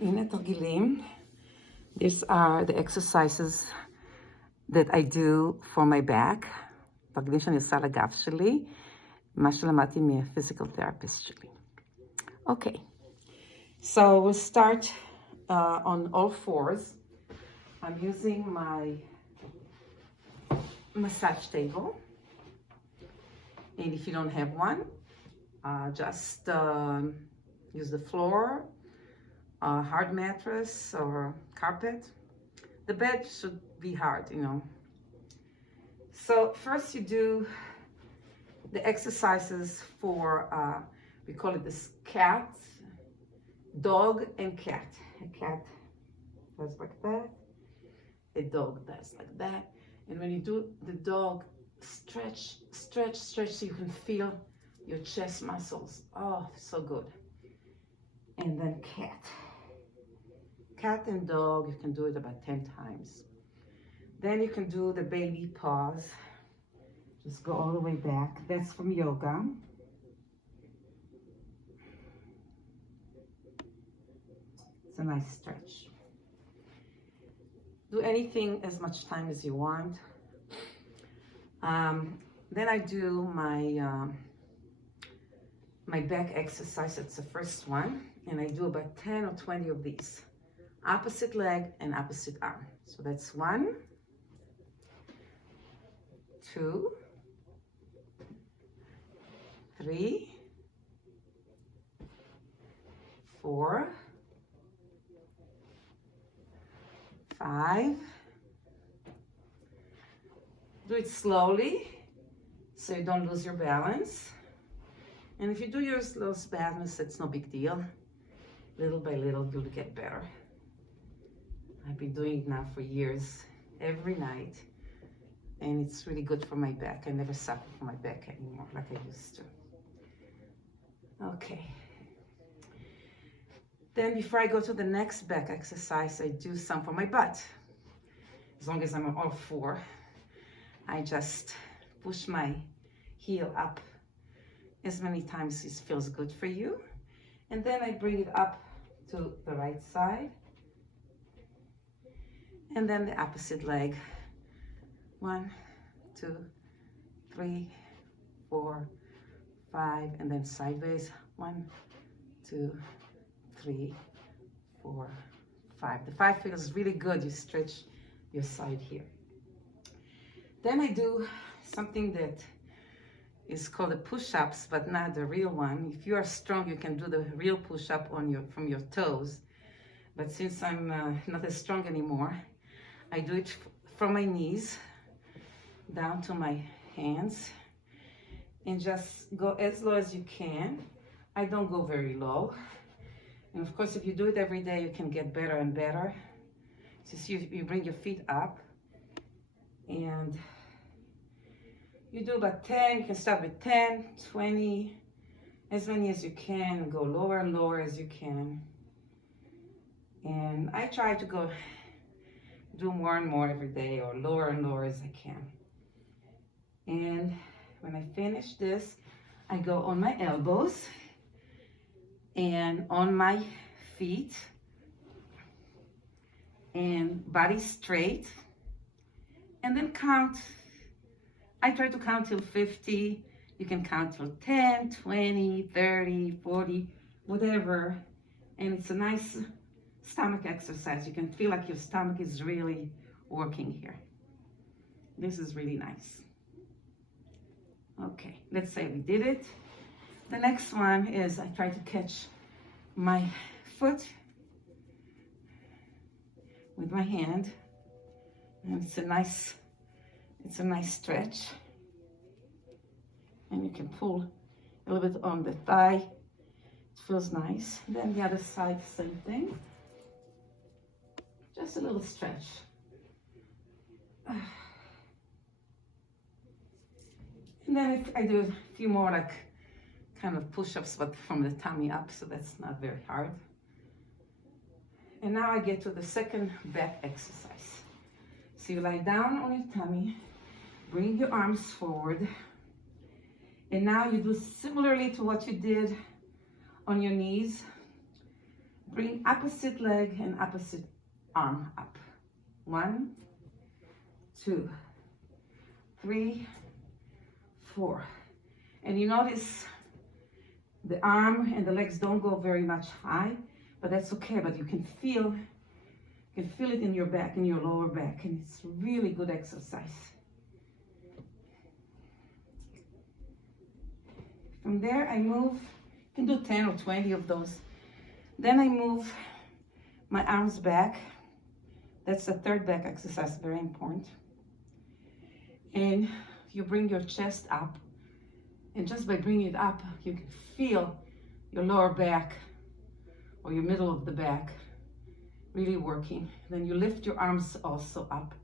הנה תרגילים. These are the exercises that I do for my back. תרגילים שאני עושה על הגב שלי, מה שלמדתי מהפיזיקל תרפיסט שלי. Okay, so we'll start on all fours. I'm using my massage table. And if you don't have one, just use the floor, a hard mattress or carpet. The bed should be hard, you know. So first you do the exercises for, we call it this cat, dog and cat. A cat does like that, a dog does like that. And when you do the dog, stretch, stretch, stretch so you can feel your chest muscles. Oh, so good. And then cat. Cat and dog, you can do it about 10 times. Then you can do the baby pause. Just go all the way back. That's from yoga. It's a nice stretch. Do anything as much time as you want. Then I do my back exercise. It's the first one, and I do about 10 or 20 of these. Opposite leg and opposite arm. So that's 1, 2, 3, 4, 5. Do it slowly so you don't lose your balance. And if you do lose balance, it's no big deal. Little by little, you'll get better. I've been doing it now for years, every night. And it's really good for my back. I never suffer from my back anymore like I used to. Okay. Then before I go to the next back exercise, I do some for my butt. As long as I'm on all four, I just push my heel up as many times as feels good for you. And then I bring it up to the right side. And then the opposite leg. 1, 2, 3, 4, 5, and then sideways. 1, 2, 3, 4, 5. The 5 feels really good. You stretch your side here. Then I do something that is called the push-ups, but not the real one. If you are strong, you can do the real push-up from your toes. But since I'm not as strong anymore, I do it from my knees down to my hands, and just go as low as you can. I don't go very low. And of course, if you do it every day, you can get better and better. So you bring your feet up, and you do about 10. You can start with 10, 20, as many as you can, and go lower and lower as you can. And I try to do more and more every day, or lower and lower as I can. And when I finish this, I go on my elbows and on my feet, and body straight, and then count. I try to count till 50. You can count till 10, 20, 30, 40, whatever. And it's a nice stomach exercise. You can feel like your stomach is really working here. This is really nice. Okay, let's say we did it. The next one is I try to catch my foot with my hand, and it's a nice stretch. And you can pull a little bit on the thigh. It feels nice. Then the other side, same thing. Just a little stretch. And then if I do a few more like kind of push-ups, but from the tummy up, so that's not very hard. And now I get to the second back exercise. So you lie down on your tummy, bring your arms forward, and now you do similarly to what you did on your knees. Bring opposite leg and opposite arm up. 1, 2, 3, 4. And you notice the arm and the legs don't go very much high, but that's okay. But you can feel it in your back, in your lower back, and it's really good exercise. From there, I move. You can do 10 or 20 of those. Then I move my arms back. That's the third back exercise, very important. And you bring your chest up. And just by bringing it up, you can feel your lower back or your middle of the back really working. Then you lift your arms also up,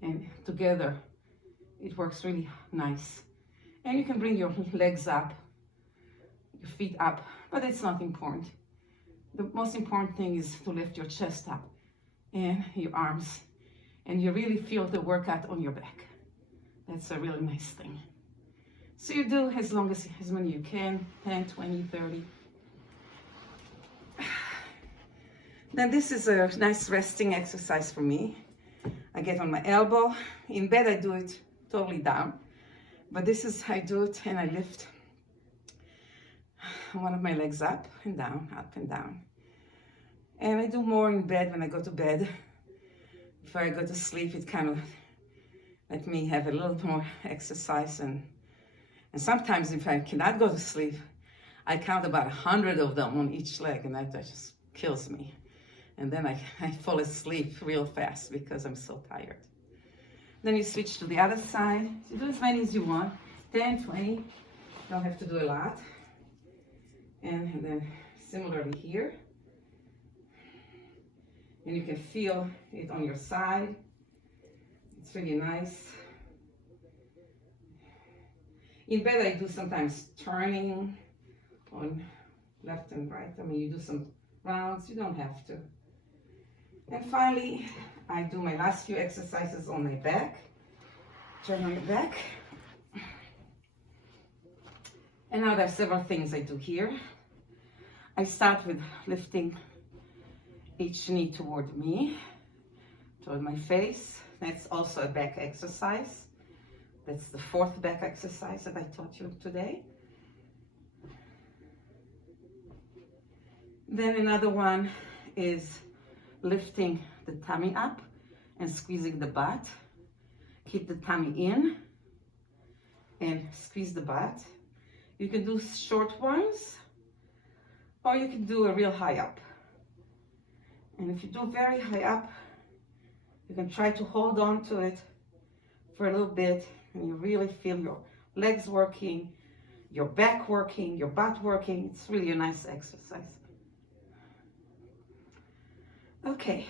and together it works really nice. And you can bring your legs up, your feet up, but it's not important. The most important thing is to lift your chest up and your arms, and you really feel the workout on your back. That's a really nice thing. So you do as many you can, 10, 20, 30. Then this is a nice resting exercise for me. I get on my elbow. In bed I do it totally down, but this is, I do it and I lift one of my legs up and down, up and down. And I do more in bed when I go to bed. Before I go to sleep, it kind of let me have a little more exercise. And sometimes if I cannot go to sleep, I count about 100 of them on each leg, and that just kills me. And then I fall asleep real fast because I'm so tired. Then you switch to the other side. You do as many as you want, 10, 20. You don't have to do a lot. And then similarly here. And you can feel it on your side. It's really nice. In bed I do sometimes turning on left and right. I mean, you do some rounds, you don't have to. And finally, I do my last few exercises on my back. Turn on the back. And now there are several things I do here. I start with lifting each knee toward me, toward my face. That's also a back exercise. That's the fourth back exercise that I taught you today. Then another one is lifting the tummy up and squeezing the butt. Keep the tummy in and squeeze the butt. You can do short ones, or you can do a real high up. And if you do very high up, you can try to hold on to it for a little bit, and you really feel your legs working, your back working, your butt working. It's really a nice exercise. Okay,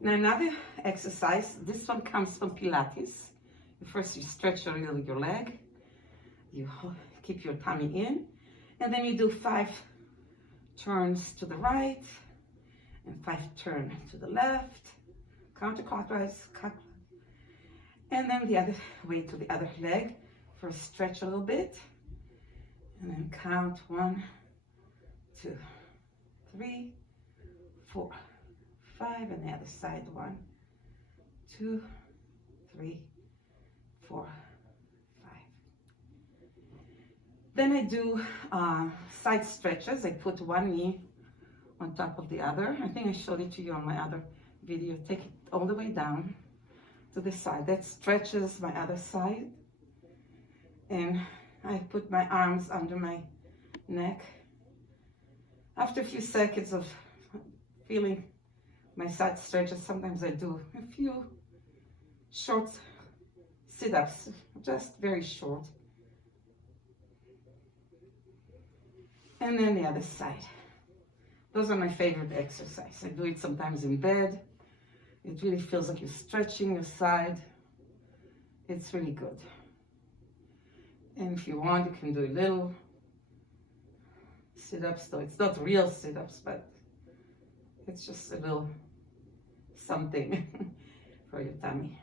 now another exercise. This one comes from Pilates. First you stretch a little your leg, you keep your tummy in, and then you do 5 turns to the right and 5 turns to the left, counterclockwise, and then the other way to the other leg. First stretch a little bit, and then count 1, 2, 3, 4, 5, and the other side 1, 2, 3, 4, 5. Then I do side stretches. I put one knee on top of the other. I think I showed it to you on my other video. Take it all the way down to the side. That stretches my other side. And I put my arms under my neck. After a few seconds of feeling my side stretches, sometimes I do a few short sit-ups, just very short. And then the other side. Those are my favorite exercises. I do it sometimes in bed. It really feels like you're stretching your side. It's really good. And if you want, you can do a little sit-ups, though it's not real sit-ups, but it's just a little something for your tummy.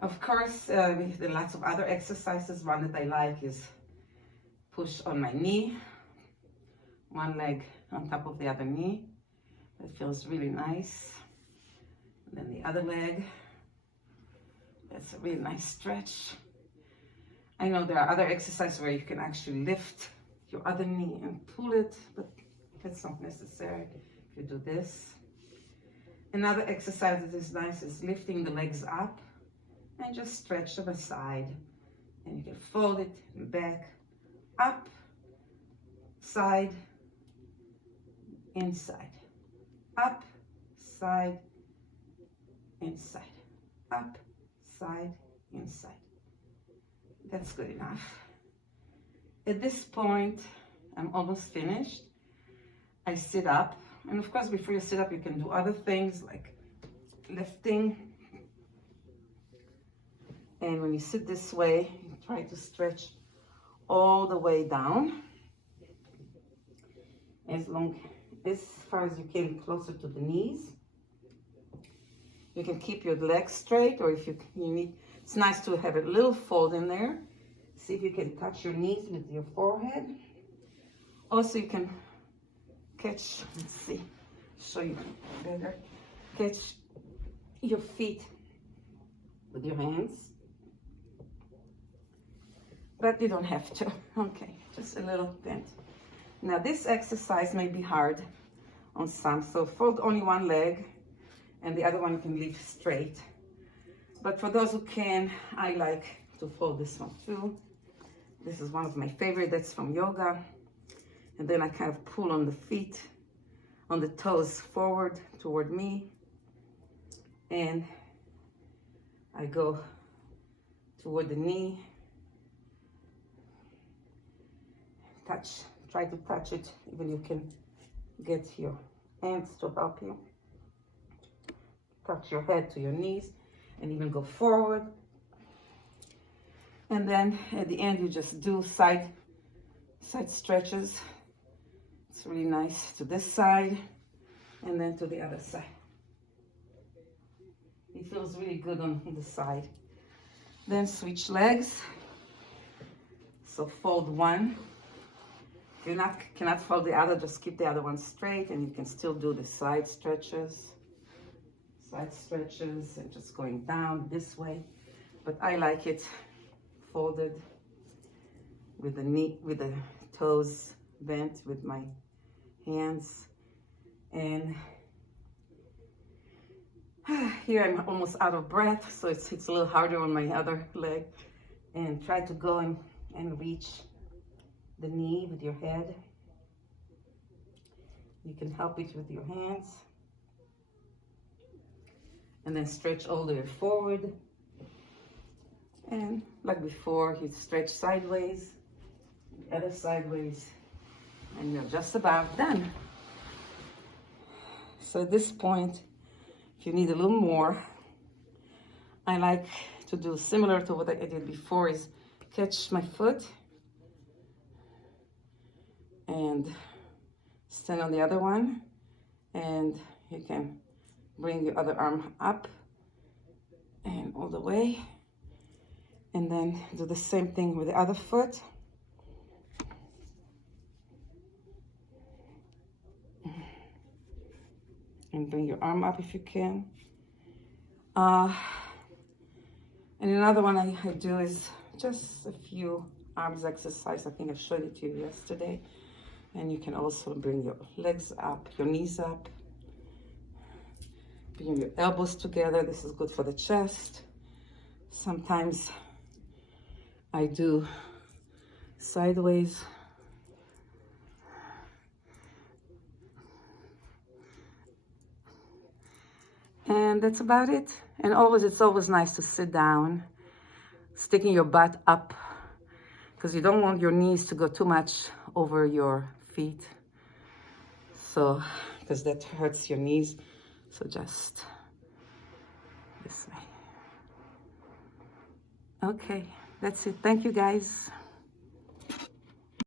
Of course, there are lots of other exercises. One that I like is push on my knee. one leg on top of the other knee. That feels really nice. And then the other leg. That's a really nice stretch. I know there are other exercises where you can actually lift your other knee and pull it, but that's not necessary if you do this. Another exercise that is nice is lifting the legs up and just stretch to the side. And you can fold it back, up, side, inside, up, side, inside, up, side, inside. That's good enough. At this point, I'm almost finished. I sit up, and of course, before you sit up, you can do other things like lifting. And when you sit this way, you try to stretch all the way down, as far as you can, closer to the knees. You can keep your legs straight, or if you need, it's nice to have a little fold in there. See if you can touch your knees with your forehead. Also, you can catch, let's see, show you better. Catch your feet with your hands. But you don't have to. Okay, just a little bend. Now this exercise may be hard on some, so fold only one leg and the other one you can leave straight. But for those who can, I like to fold this one too. This is one of my favorite, that's from yoga. And then I kind of pull on the feet, on the toes forward toward me. And I go toward the knee. Try to touch it, even you can get your hands to help you. Touch your head to your knees and even go forward. And then at the end, you just do side stretches. It's really nice to this side and then to the other side. It feels really good on the side. Then switch legs. So fold one. If you cannot fold the other, just keep the other one straight, and you can still do the side stretches and just going down this way. But I like it folded with the knee, with the toes bent with my hands. And here I'm almost out of breath, so it's a little harder on my other leg. And try to go and reach the knee with your head. You can help it with your hands. And then stretch all the way forward. And like before, you stretch sideways, the other sideways, and you're just about done. So at this point, if you need a little more, I like to do similar to what I did before, is catch my foot and stand on the other one, and you can bring your other arm up and all the way, and then do the same thing with the other foot. And bring your arm up if you can. And another one I do is just a few arms exercise. I think I showed it to you yesterday. And you can also bring your legs up, your knees up. Bring your elbows together. This is good for the chest. Sometimes I do sideways. And that's about it. And it's always nice to sit down, sticking your butt up, because you don't want your knees to go too much over your feet. So, because that hurts your knees. So just this way. Okay, that's it. Thank you, guys.